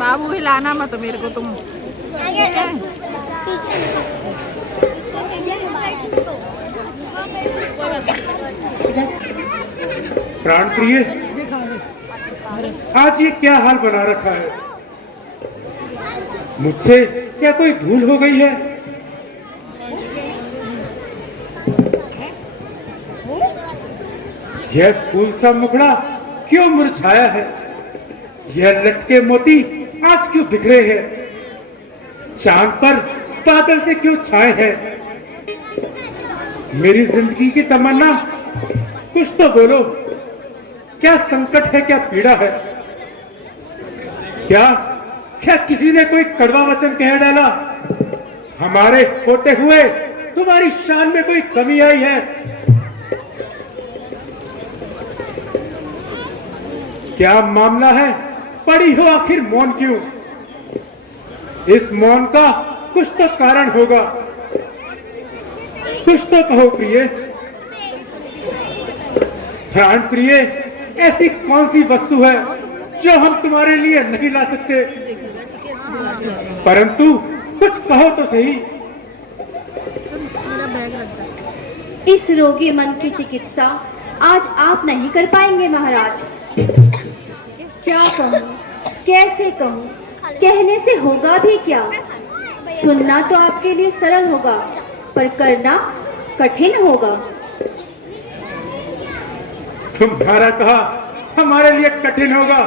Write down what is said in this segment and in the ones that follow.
बाबू हिलाना मत मेरे को तुम। प्राण प्रिय, आज ये क्या हाल बना रखा है? मुझसे क्या कोई भूल हो गई है? यह फूल सा मुखड़ा क्यों मुरझाया है? यह लटके मोती आज क्यों बिखरे हैं? चांद पर बादल से क्यों छाए हैं? मेरी जिंदगी की तमन्ना, कुछ तो बोलो। क्या संकट है, क्या पीड़ा है? क्या क्या किसी ने कोई कड़वा वचन कह डाला? हमारे होते हुए तुम्हारी शान में कोई कमी आई है? क्या मामला है? पड़ी हो आखिर मौन क्यों? इस मौन का कुछ तो कारण होगा, कुछ तो कहो प्रिय। प्राण प्रिय, ऐसी कौन सी वस्तु है जो हम तुम्हारे लिए नहीं ला सकते? परंतु कुछ कहो तो सही। इस रोगी मन की चिकित्सा आज आप नहीं कर पाएंगे महाराज। क्या कहूँ, कैसे कहूँ, कहने से होगा भी क्या? सुनना तो आपके लिए सरल होगा, पर करना कठिन होगा। तुम्हारा कहा हमारे लिए कठिन होगा,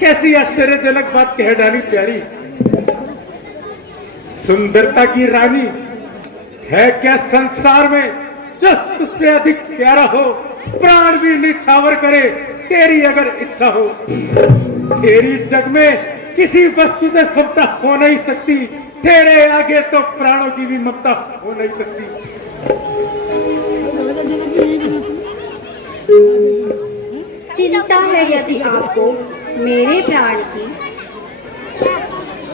कैसी आश्चर्यजनक बात कह डाली प्यारी। सुंदरता की रानी है क्या संसार में जो तुझसे अधिक प्यारा हो? प्राण भी निछावर करे तेरी अगर इच्छा हो। तेरी जग में किसी वस्तु से समता हो नहीं सकती, तेरे आगे तो प्राणों की भी ममता हो नहीं सकती। चिंता है यदि आपको मेरे प्राण की,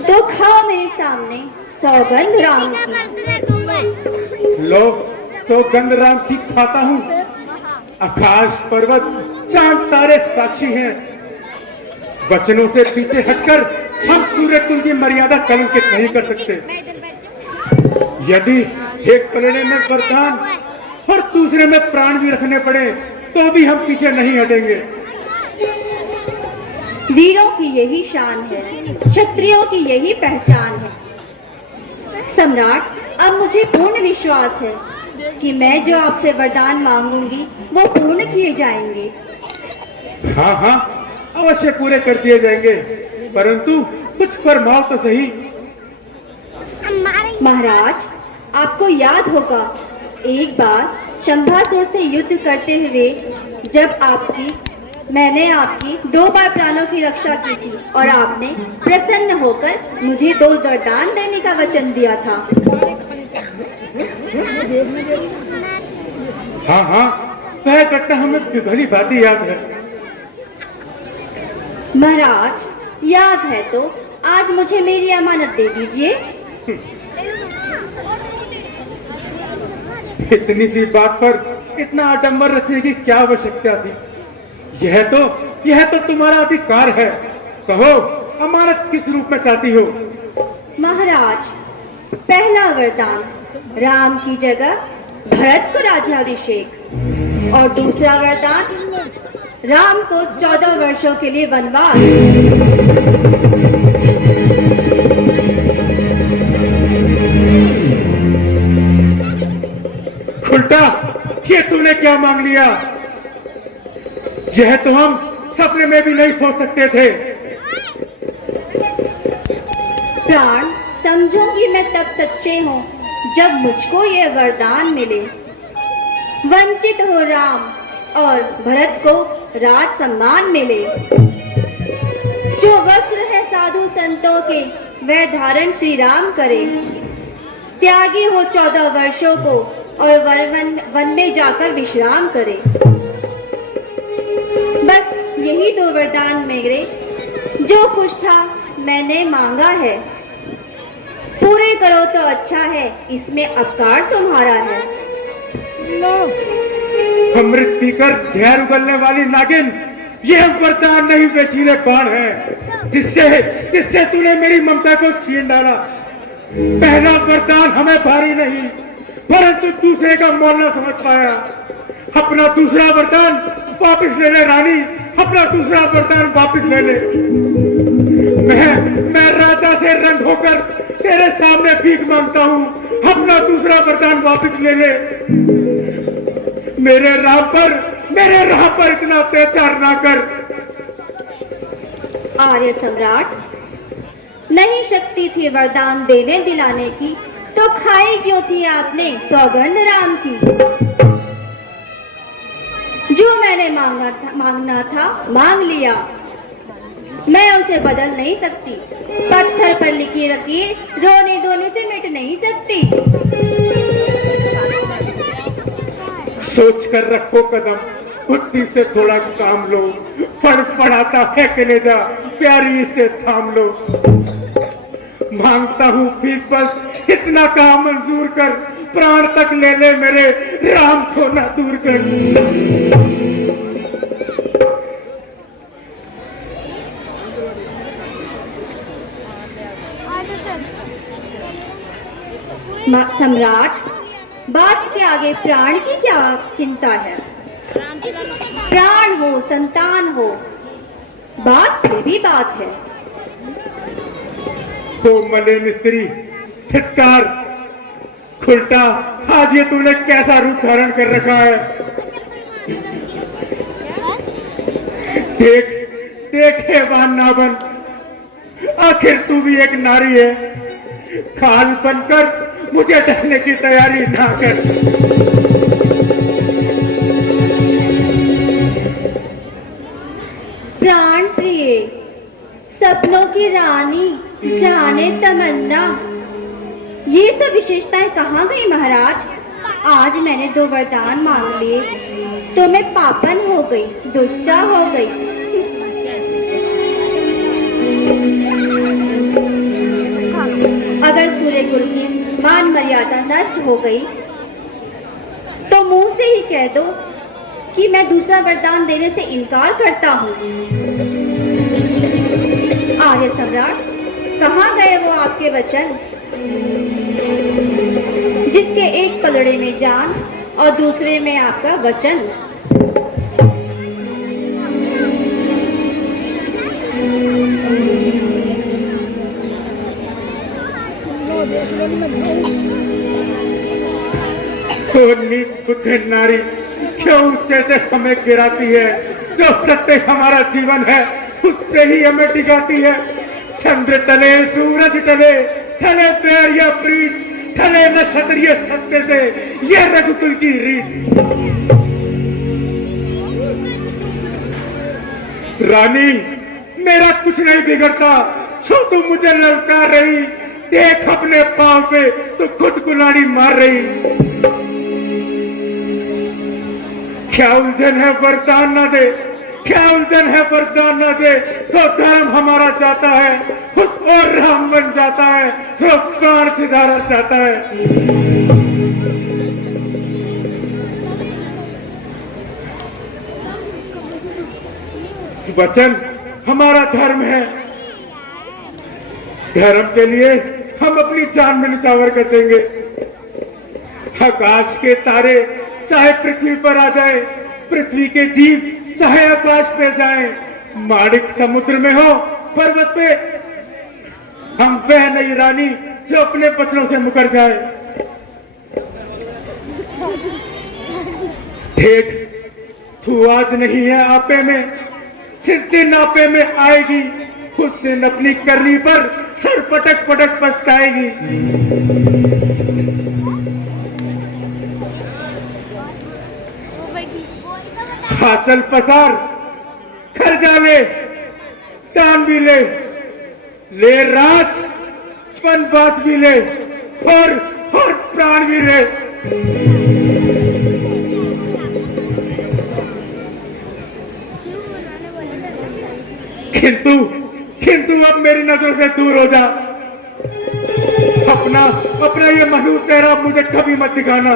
तो खाओ मेरे सामने सौगंध राम की। लो, सौगंध राम की खाता हूँ। आकाश पर्वत चांद तारे साक्षी हैं। वचनों से पीछे हटकर हम सूर्य तुल की मर्यादा कलंकित नहीं कर सकते। यदि एक पलड़े में वरदान और दूसरे में प्राण भी रखने पड़े तो भी हम पीछे नहीं हटेंगे। वीरों की यही शान है, क्षत्रियों की यही पहचान है। सम्राट, अब मुझे पूर्ण विश्वास है कि मैं जो आपसे वरदान मांगूंगी वो पूर्ण किए जाएंगे। हाँ हाँ, अवश्य पूरे कर दिए जाएंगे, परंतु कुछ फरमाओ तो सही। महाराज, आपको याद होगा एक बार शंभासुर से युद्ध करते हुए जब मैंने आपकी 2 बार प्राणों की रक्षा की थी और आपने प्रसन्न होकर मुझे 2 वरदान देने का वचन दिया था। हाँ हाँ, वह घटना हमें भली भांति याद है। महाराज, याद है तो आज मुझे मेरी अमानत दे दीजिए। इतनी सी बात पर इतना आडंबर रचने की क्या आवश्यकता थी? यह तो तुम्हारा अधिकार है। कहो, अमानत किस रूप में चाहती हो? महाराज, पहला वरदान राम की जगह भरत को राज्याभिषेक, और दूसरा वरदान राम को 14 वर्षों के लिए वनवास। उल्टा ये तूने क्या मांग लिया? यह तो हम सपने में भी नहीं सोच सकते थे। प्राण, समझूंगी मैं तब सच्चे हूँ जब मुझको ये वरदान मिले। वंचित हो राम और भरत को राज सम्मान मिले। जो वस्त्र है साधु संतों के वह धारण श्री राम करे। त्यागी हो 14 वर्षों को और वन में जाकर विश्राम करे। बस यही 2 वरदान मेरे, जो कुछ था मैंने मांगा है। पूरे करो तो अच्छा है, इसमें अपकार तुम्हारा है। अमृत पीकर जहर उगलने वाली नागिन, यह वरदान नहीं वसीले बाण है जिससे तूने मेरी ममता को छीन डाला। पहला वरदान हमें भारी नहीं, परंतु दूसरे का मोल न समझ पाया। अपना दूसरा वरदान वापस ले ले रानी, अपना दूसरा वरदान वापस ले ले। मैं राजा से रंग होकर तेरे सामने भीख मांगता हूँ, अपना दूसरा वरदान वापस ले ले। मेरे राह पर इतना अत्याचार ना कर। आर्य सम्राट, नहीं शक्ति थी वरदान देने दिलाने की, तो खाई क्यों थी आपने सौगंध राम की। जो मैंने मांगना था मांग लिया, मैं उसे बदल नहीं सकती। पत्थर पर लिखी लकीर रोने धोने से मिट नहीं सकती। सोच कर रखो कदम, बुद्धि से थोड़ा काम लो। फड़फड़ाता है कलेजा, प्यारी से थाम लो। मांगता हूँ भीख, बस इतना काम मंजूर कर। प्राण तक ले ले मेरे, राम को ना दूर कर। सम्राट, बात के आगे प्राण की क्या चिंता है। प्राण हो संतान हो, बात फिर भी बात है। तो मलिन स्त्री थिटकार खुलटा, आज ये तूने कैसा रूप धारण कर रखा है। देख हैवान ना बन, आखिर तू भी एक नारी है। खाल बनकर मुझे डसने की तैयारी ना कर। प्राण प्रिय, सपनों की रानी, जाने तमन्ना, ये सब विशेषताएं कहाँ गई महाराज। आज मैंने 2 वरदान मांग लिए तो मैं पापन हो गई, दुष्टा हो गई। अगर सूर्य कुल की मान मर्यादा नष्ट हो गई तो मुंह से ही कह दो कि मैं दूसरा वरदान देने से इनकार करता हूँ। आर्य सम्राट, कहाँ गए वो आपके वचन, जिसके एक पलड़े में जान और दूसरे में आपका वचन। बुद्ध नारी क्यों ऊंचे से हमें गिराती है। जो सत्य हमारा जीवन है उससे ही हमें डिगाती है। चंद्र टले सूरज टले, टले प्यार या प्रीत, टले न क्षत्रिय सत्य से, ये रघुकुल की रीत। रानी, मेरा कुछ नहीं बिगड़ता, सो तू मुझे ललकार रही। देख अपने पांव पे तो खुद कुल्हाड़ी मार रही। क्या उलझन है वरदान न दे, क्या उलझन है वरदान न दे, तो धर्म हमारा जाता है, उस और राम बन जाता है, तो प्राण सिधारा जाता है। वचन हमारा धर्म है। धर्म के लिए हम अपनी जान में निछावर कर देंगे। आकाश के तारे चाहे पृथ्वी पर आ जाए, पृथ्वी के जीव चाहे आकाश पे जाए, माणिक समुद्र में हो पर्वत पे, हम वह नहीं रानी जो अपने पत्रों से मुकर जाए। देख, तू आज नहीं है आपे में, जिस दिन आपे में आएगी उस दिन अपनी करनी पर सर पटक पटक पछताएगी। चल पसार, खर्जा ले, दान भी ले, ले राज, वनवास भी ले, और प्राण भी ले। किंतु अब मेरी नजरों से दूर हो जा। अपना अपना ये मनु तेरा मुझे कभी मत दिखाना।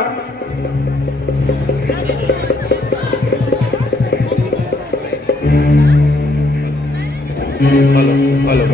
Hello hello